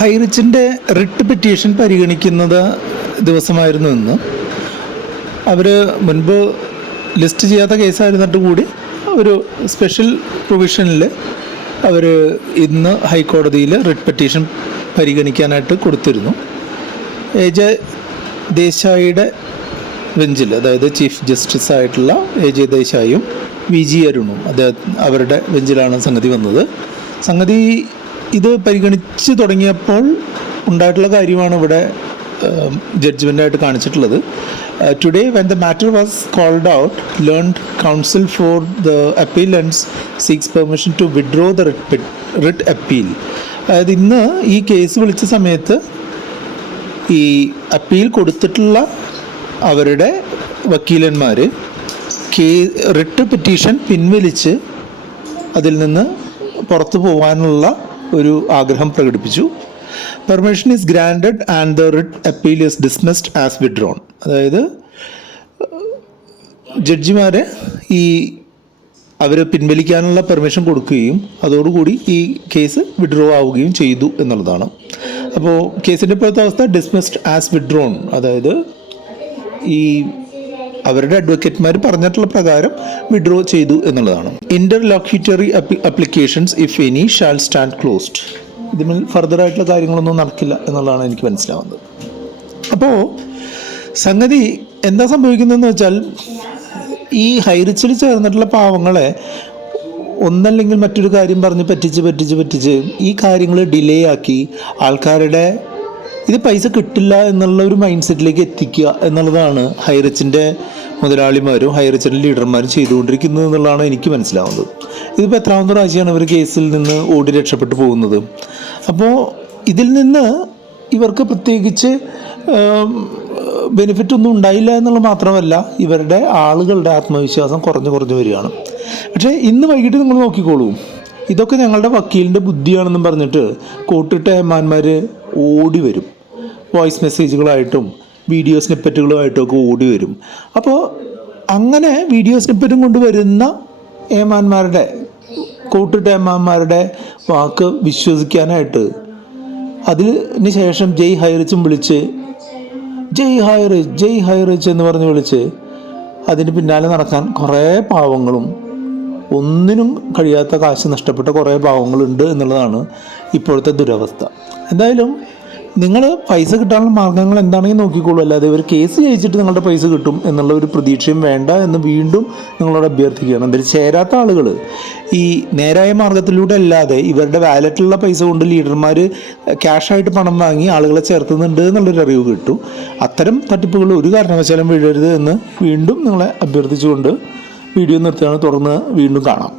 ഹൈറിച്ചിൻ്റെ writ petition പരിഗണിക്കുന്നത് ദിവസമായിരുന്നു ഇന്ന്. അവർ മുൻപ് ലിസ്റ്റ് ചെയ്യാത്ത കേസായിരുന്നിട്ട് കൂടി ഒരു സ്പെഷ്യൽ പ്രൊവിഷനിൽ അവർ ഇന്ന് ഹൈക്കോടതിയിൽ റിട്ട് പെറ്റീഷൻ പരിഗണിക്കാനായിട്ട് കൊടുത്തിരുന്നു. എ ജെ ദേശായിയുടെ ബെഞ്ചിൽ, അതായത് ചീഫ് ജസ്റ്റിസ് ആയിട്ടുള്ള എ ജെ ദേശായിയും വി ജി അരുണും അവരുടെ ബെഞ്ചിലാണ് സംഗതി വന്നത്. സംഗതി ഇത് പരിഗണിച്ച് തുടങ്ങിയപ്പോൾ ഉണ്ടായിട്ടുള്ള കാര്യമാണ് ഇവിടെ ജഡ്ജ്മെൻ്റായിട്ട് കാണിച്ചിട്ടുള്ളത്. Today when the matter was called out, learned counsel for the appellants seeks permission to withdraw the writ appeal. അതായത് ഇന്ന് ഈ കേസ് വിളിച്ച സമയത്ത് ഈ അപ്പീൽ കൊടുത്തിട്ടുള്ള അവരുടെ വക്കീലന്മാർ റിട്ട് പെറ്റീഷൻ പിൻവലിച്ച് അതിൽ നിന്ന് പുറത്തു പോകാനുള്ള ഒരു ആഗ്രഹം പ്രകടിപ്പിച്ചു. Permission is granted and the writ appeal is dismissed as withdrawn. അതായത് ജഡ്ജിമാരെ അവർ പിൻവലിക്കാനുള്ള പെർമിഷൻ കൊടുക്കുകയും അതോടുകൂടി ഈ കേസ് വിഡ്രോ ആവുകയും ചെയ്തു എന്നുള്ളതാണ്. അപ്പോൾ കേസിൻ്റെ ഇപ്പോഴത്തെ അവസ്ഥ ഡിസ്മിസ്ഡ് ആസ് വിഡ്രോൺ, അതായത് അവരുടെ അഡ്വക്കേറ്റ്മാർ പറഞ്ഞിട്ടുള്ള പ്രകാരം വിഡ്രോ ചെയ്തു എന്നുള്ളതാണ്. Interlocutory applications if any shall stand closed. ഇതിൽ ഫർദർ ആയിട്ടുള്ള കാര്യങ്ങളൊന്നും നടക്കില്ല എന്നുള്ളതാണ് എനിക്ക് മനസ്സിലാവുന്നത്. അപ്പോൾ സംഗതി എന്താ സംഭവിക്കുന്നതെന്ന് വെച്ചാൽ, ഈ ഹൈറിച്ചിൽ ചേർന്നിട്ടുള്ള പാവങ്ങളെ ഒന്നല്ലെങ്കിൽ മറ്റൊരു കാര്യം പറഞ്ഞ് പറ്റിച്ച് ഈ കാര്യങ്ങൾ ഡിലേ ആക്കി ആൾക്കാരുടെ ഇത് പൈസ കിട്ടില്ല എന്നുള്ള ഒരു മൈൻഡ് സെറ്റിലേക്ക് എത്തിക്കുക എന്നുള്ളതാണ് ഹൈറിച്ചിൻ്റെ മുതലാളിമാരും ഹൈറിച്ചിൻ്റെ ലീഡർമാരും ചെയ്തുകൊണ്ടിരിക്കുന്നത് എന്നുള്ളതാണ് എനിക്ക് മനസ്സിലാവുന്നത്. ഇതിപ്പോൾ എത്രാമത്തെ പ്രാവശ്യമാണ് ഇവർ കേസിൽ നിന്ന് ഓടി രക്ഷപ്പെട്ടു പോകുന്നത്. അപ്പോൾ ഇതിൽ നിന്ന് ഇവർക്ക് പ്രത്യേകിച്ച് ബെനിഫിറ്റ് ഒന്നും ഉണ്ടായില്ല എന്നുള്ളത് മാത്രമല്ല, ഇവരുടെ ആളുകളുടെ ആത്മവിശ്വാസം കുറഞ്ഞു വരികയാണ്. പക്ഷേ ഇന്ന് വൈകിട്ട് നിങ്ങൾ നോക്കിക്കോളൂ, ഇതൊക്കെ ഞങ്ങളുടെ വക്കീലിൻ്റെ ബുദ്ധിയാണെന്നും പറഞ്ഞിട്ട് കോട്ടിട്ട ഏമാന്മാർ ഓടി വരും. വോയിസ് മെസ്സേജുകളായിട്ടും വീഡിയോ സ്നിപ്പറ്റുകളുമായിട്ടും ഒക്കെ ഓടി വരും. അപ്പോൾ അങ്ങനെ വീഡിയോ സ്നിപ്പറ്റും കൊണ്ടുവരുന്ന ഏമാന്മാരുടെ, കോട്ടിട്ട ഏമാന്മാരുടെ വാക്ക് വിശ്വസിക്കാനായിട്ട് അതിന് ശേഷം ജയ് ഹൈറിച്ചും വിളിച്ച് ജയ് ഹൈറിച്ച് എന്ന് പറഞ്ഞ് വിളിച്ച് അതിന് പിന്നാലെ നടക്കാൻ കുറേ പാവങ്ങളും ഒന്നിനും കഴിയാത്ത കാശ് നഷ്ടപ്പെട്ട കുറേ പാവങ്ങളുണ്ട് എന്നുള്ളതാണ് ഇപ്പോഴത്തെ ദുരവസ്ഥ. എന്തായാലും നിങ്ങൾ പൈസ കിട്ടാനുള്ള മാർഗ്ഗങ്ങൾ എന്താണെങ്കിലും നോക്കിക്കോളൂ, അല്ലാതെ ഇവർ കേസ് ജയിച്ചിട്ട് നിങ്ങളുടെ പൈസ കിട്ടും എന്നുള്ള ഒരു പ്രതീക്ഷയും വേണ്ട എന്ന് വീണ്ടും നിങ്ങളോട് അഭ്യർത്ഥിക്കുകയാണ്. എന്തായാലും ചേരാത്ത ആളുകൾ ഈ നേരായ മാർഗത്തിലൂടെ അല്ലാതെ ഇവരുടെ വാലറ്റിലുള്ള പൈസ കൊണ്ട് ലീഡർമാർ ക്യാഷായിട്ട് പണം വാങ്ങി ആളുകളെ ചേർത്തുന്നുണ്ട് എന്നുള്ളൊരു അറിവ് കിട്ടും. അത്തരം തട്ടിപ്പുകൾ ഒരു കാരണവശാലും വീഴരുത് എന്ന് വീണ്ടും നിങ്ങളെ അഭ്യർത്ഥിച്ചുകൊണ്ട് വീഡിയോ നിർത്തുകയാണ്. തുടർന്ന് വീണ്ടും കാണാം.